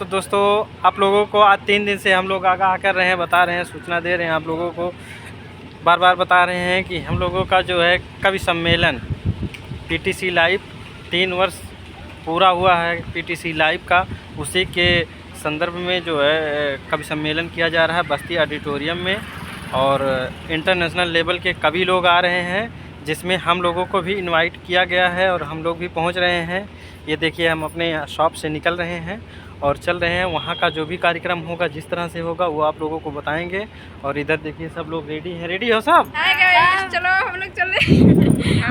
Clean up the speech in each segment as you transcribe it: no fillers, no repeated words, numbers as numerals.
तो दोस्तों आप लोगों को आज 3 दिन से हम लोग आगाह कर रहे हैं, बता रहे हैं, सूचना दे रहे हैं आप लोगों को, बार बार बता रहे हैं कि हम लोगों का जो है कवि सम्मेलन पीटीसी लाइव 3 वर्ष पूरा हुआ है पीटीसी लाइव का, उसी के संदर्भ में जो है कवि सम्मेलन किया जा रहा है बस्ती ऑडिटोरियम में। और इंटरनेशनल लेवल के कवि लोग आ रहे हैं, जिसमें हम लोगों को भी इनवाइट किया गया है और हम लोग भी पहुंच रहे हैं। ये देखिए हम अपने शॉप से निकल रहे हैं और चल रहे हैं, वहाँ का जो भी कार्यक्रम होगा जिस तरह से होगा वो आप लोगों को बताएंगे। और इधर देखिए सब लोग रेडी हैं। रेडी हो सब? चलो हम लोग चल रहे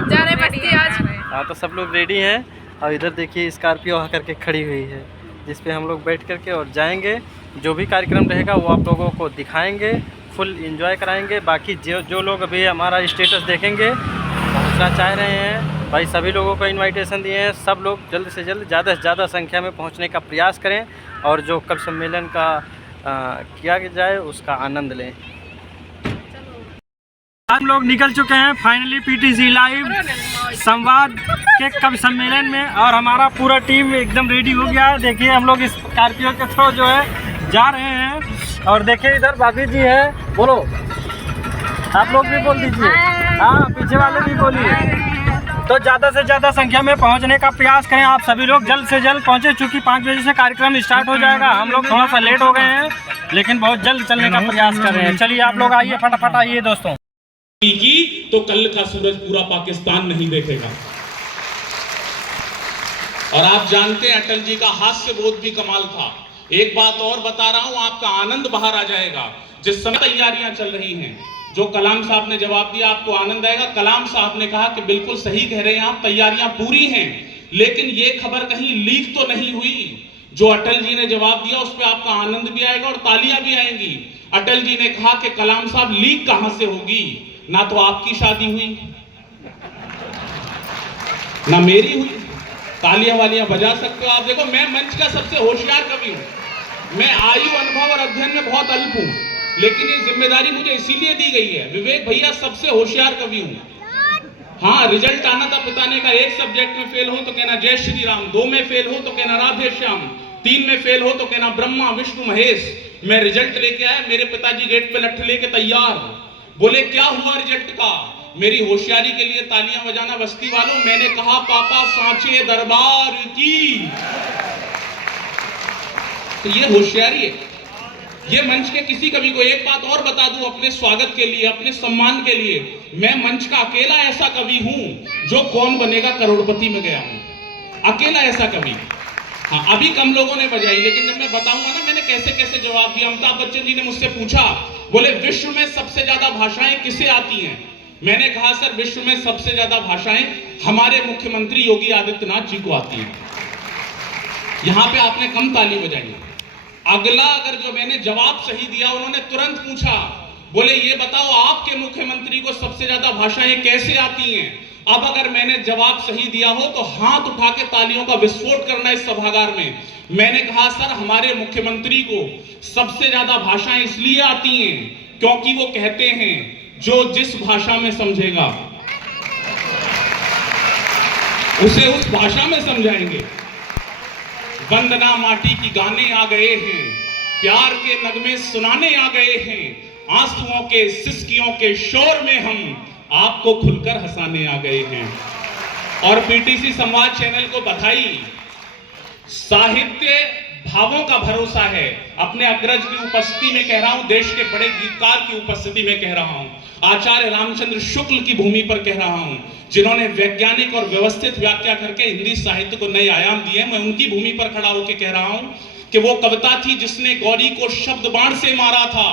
जा रहे बस्ती आज। हाँ तो सब लोग रेडी हैं और इधर देखिए स्कॉर्पियो आ करके खड़ी हुई है, जिस पे हम लोग बैठ करके और जाएंगे। जो भी कार्यक्रम रहेगा वो आप लोगों को दिखाएंगे, फुल एंजॉय कराएंगे। बाकी जो लोग अभी हमारा स्टेटस देखेंगे, पहुंचना चाह रहे हैं, भाई सभी लोगों को इनविटेशन दिए हैं। सब लोग जल्द से जल्द ज़्यादा से ज़्यादा संख्या में पहुंचने का प्रयास करें और जो कवि सम्मेलन का किया जाए उसका आनंद लें। हम लोग निकल चुके हैं फाइनली पीटीसी लाइव संवाद के कवि सम्मेलन में और हमारा पूरा टीम एकदम रेडी हो गया है। देखिए हम लोग इस स्कॉर्पियो के थ्रू जो है जा रहे हैं और देखिए इधर भाभी जी है, बोलो आप लोग भी बोल दीजिए, हाँ पीछे वाले भी बोलिए। तो ज़्यादा से ज़्यादा संख्या में पहुंचने का प्रयास करें आप सभी लोग, जल्द से जल्द पहुंचे। चूँकि 5 बजे से कार्यक्रम स्टार्ट हो जाएगा, हम लोग थोड़ा सा लेट हो गए हैं लेकिन बहुत जल्द चलने का प्रयास कर रहे हैं। चलिए आप लोग आइए, फटाफट आइए दोस्तों। की तो कल का सूरज पूरा पाकिस्तान नहीं देखेगा। और आप जानते हैं अटल जी का हास्य बोध भी कमाल था। एक बात और बता रहा हूं, आपका आनंद बाहर आ जाएगा। जिस समय तैयारियां चल रही हैं, जो कलाम साहब ने जवाब दिया आपको आनंद आएगा। कलाम साहब ने कहा कि बिल्कुल सही कह रहे हैं आप, तैयारियां पूरी हैं, लेकिन ये खबर कहीं लीक तो नहीं हुई। जो अटल जी ने जवाब दिया उस पर आपका आनंद भी आएगा और तालियां भी आएंगी। अटल जी ने कहा कि कलाम साहब लीक कहां से होगी, ना तो आपकी शादी हुई ना मेरी हुई। तालियां वालियां बजा सकते हो आप। देखो मैं मंच का सबसे होशियार कवि हूं। मैं आयु, अनुभव और अध्ययन में बहुत अल्प हूं, लेकिन ये जिम्मेदारी मुझे इसीलिए दी गई है। विवेक भैया सबसे होशियार कवि हूं। हाँ, रिजल्ट आना था पिता ने कहा, 1 सब्जेक्ट में फेल हो तो कहना जय श्री राम, 2 में फेल हो तो कहना राधे श्याम, 3 में फेल हो तो कहना ब्रह्मा विष्णु महेश। मैं रिजल्ट लेके आया, मेरे पिताजी गेट पे लट्ठ लेके तैयार। बोले क्या हुआ रिजल्ट का? मेरी होशियारी के लिए तालियां बजाना बस्ती वालों। मैंने कहा पापा सांचे दरबार की। तो ये होशियारी है। ये मंच के किसी कवि को एक बात और बता दूं अपने स्वागत के लिए, अपने सम्मान के लिए, मैं मंच का अकेला ऐसा कवि हूं जो कौन बनेगा करोड़पति में गया हूं। अकेला ऐसा कवि। हाँ, अभी कम लोगों ने बजाई, लेकिन जब मैं बताऊंगा ना मैंने कैसे कैसे जवाब दिया। अमिताभ बच्चन जी ने मुझसे पूछा, बोले विश्व में सबसे ज्यादा भाषाएं किसे आती हैं? मैंने कहा सर विश्व में सबसे ज्यादा भाषाएं हमारे मुख्यमंत्री योगी आदित्यनाथ जी को आती हैं। यहां पे आपने कम ताली बजाई। अगला अगर जो मैंने जवाब सही दिया, उन्होंने तुरंत पूछा, बोले ये बताओ आपके मुख्यमंत्री को सबसे ज्यादा भाषाएं कैसे आती हैं? अब अगर मैंने जवाब सही दिया हो तो हाथ उठा के तालियों का विस्फोट करना इस सभागार में। मैंने कहा सर हमारे मुख्यमंत्री को सबसे ज्यादा भाषाएं इसलिए आती हैं क्योंकि वो कहते हैं जो जिस भाषा में समझेगा उसे उस भाषा में समझाएंगे। वंदना माटी की गाने आ गए हैं, प्यार के नगमे सुनाने आ गए हैं, आंसुओं के सिसकियों के शोर में हम आपको खुलकर हंसाने आ गए हैं। और पीटीसी संवाद चैनल को बधाई। साहित्य भावों का भरोसा है। अपने अग्रज की उपस्थिति में कह रहा हूं, देश के बड़े गीतकार की उपस्थिति में कह रहा हूं, आचार्य रामचंद्र शुक्ल की भूमि पर कह रहा हूं, जिन्होंने वैज्ञानिक और व्यवस्थित व्याख्या करके हिंदी साहित्य को नए आयाम दिए। मैं उनकी भूमि पर खड़ा होकर कह रहा हूं कि वो कविता थी जिसने गौरी को शब्द बाण से मारा था।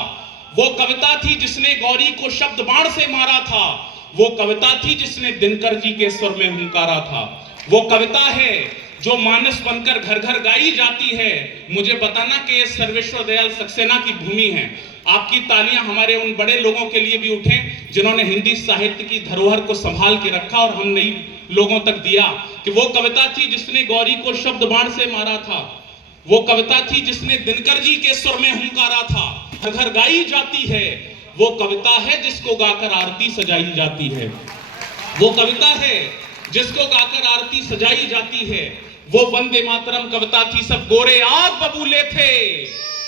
वो कविता थी जिसने गौरी को शब्द बाण से मारा था। वो कविता थी जिसने दिनकर जी के स्वर में हुंकारा था। वो कविता है जो मानस बनकर घर घर गाई जाती है। मुझे बताना कि ये सर्वेश्वर दयाल सक्सेना की भूमि है। आपकी तालियां हमारे उन बड़े लोगों के लिए भी उठें जिन्होंने हिंदी साहित्य की धरोहर को संभाल के रखा और हम नई लोगों तक दिया। कि वो कविता थी जिसने गौरी को शब्द बाण से मारा था। वो कविता थी जिसने दिनकर जी के स्वर में हुंकारा था। घर घर गाई जाती है। वो कविता है जिसको गाकर आरती सजाई जाती है। वो कविता है जिसको गाकर आरती सजाई जाती है। वो वंदे मातरम कविता थी, सब गोरे आग बबूले थे।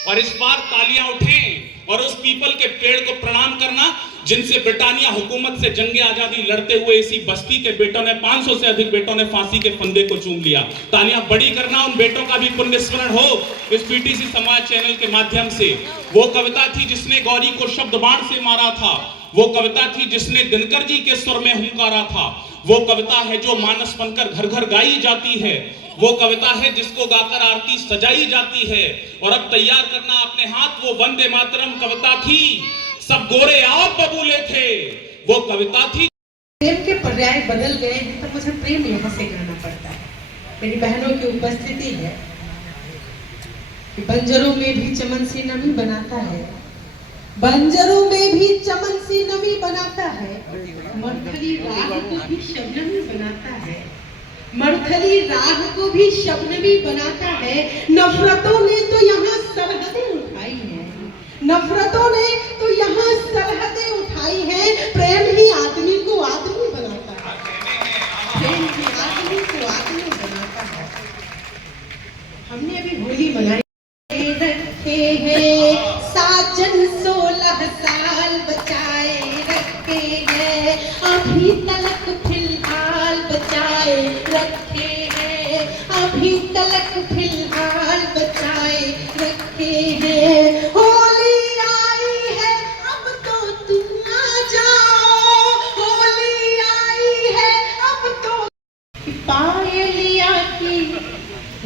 और इस बार तालियां उठें और उस पीपल के पेड़ को प्रणाम करना जिनसे ब्रिटानिया हुकूमत से जंगे आजादी लड़ते हुए इसी बस्ती के बेटों ने, 500 से अधिक बेटों ने फांसी के फंदे को चूम लिया। तालियां बड़ी करना, उन बेटों का भी पुण्य स्मरण हो इस पीटीसी समाज चैनल के माध्यम से। वो कविता थी जिसने गौरी को शब्द बाण से मारा था, वो कविता थी जिसने दिनकर जी के सुर में हुंकारा था, वो कविता है जो मानस बनकर घर घर गाई जाती है, वो कविता है जिसको गाकर आरती सजाई जाती है। और अब तैयार करना अपने हाथ, वो वंदे मातरम कविता थी, सब गोरे आग बबूले थे, वो कविता थी। प्रेम के पर्याय बदल गए हैं तो मुझे प्रेम यहाँ से गाना पड़ता है। मेरी बहनों की उपस्थिति है कि बंजरों में भी चमन सी नमी बनाता है, बंजरों में भी चमन सी नमी बनाता है, मरथली राह को भी शबनमी बनाता है, मरथली राह को भी शबनमी बनाता है। नफरतों ने तो यहाँ सरहदें उठाई हैं, नफरतों ने तो यहाँ सरहदें उठाई हैं। प्रेम ही आदमी को आदमी बनाता है, प्रेम ही आदमी को आदमी बनाता है। हमने अभी होली मनाई, रखे हैं साजन 16 साल बचाए रखे हैं, अभी तलक फिलहाल बचाए रखे हैं, अभी तलक फिलहाल बचाए रखे हैं। होली आई है अब तो तुम आ जाओ, होली आई है अब तो पायलिया की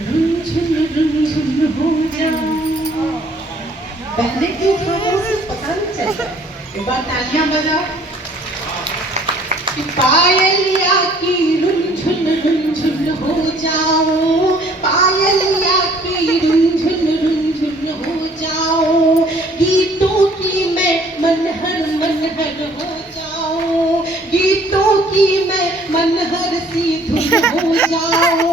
रुंझुन हो जाओ। पहले की खबरों से पता नहीं चलता, एक बार तालियां बजाओ कि पायलिया की रुंझुन हो जाओ, पायलिया की रुंझुन हो जाओ, गीतों की मैं मनहर हो जाओ, गीतों की मैं मनहर सी धुन हो जाओ।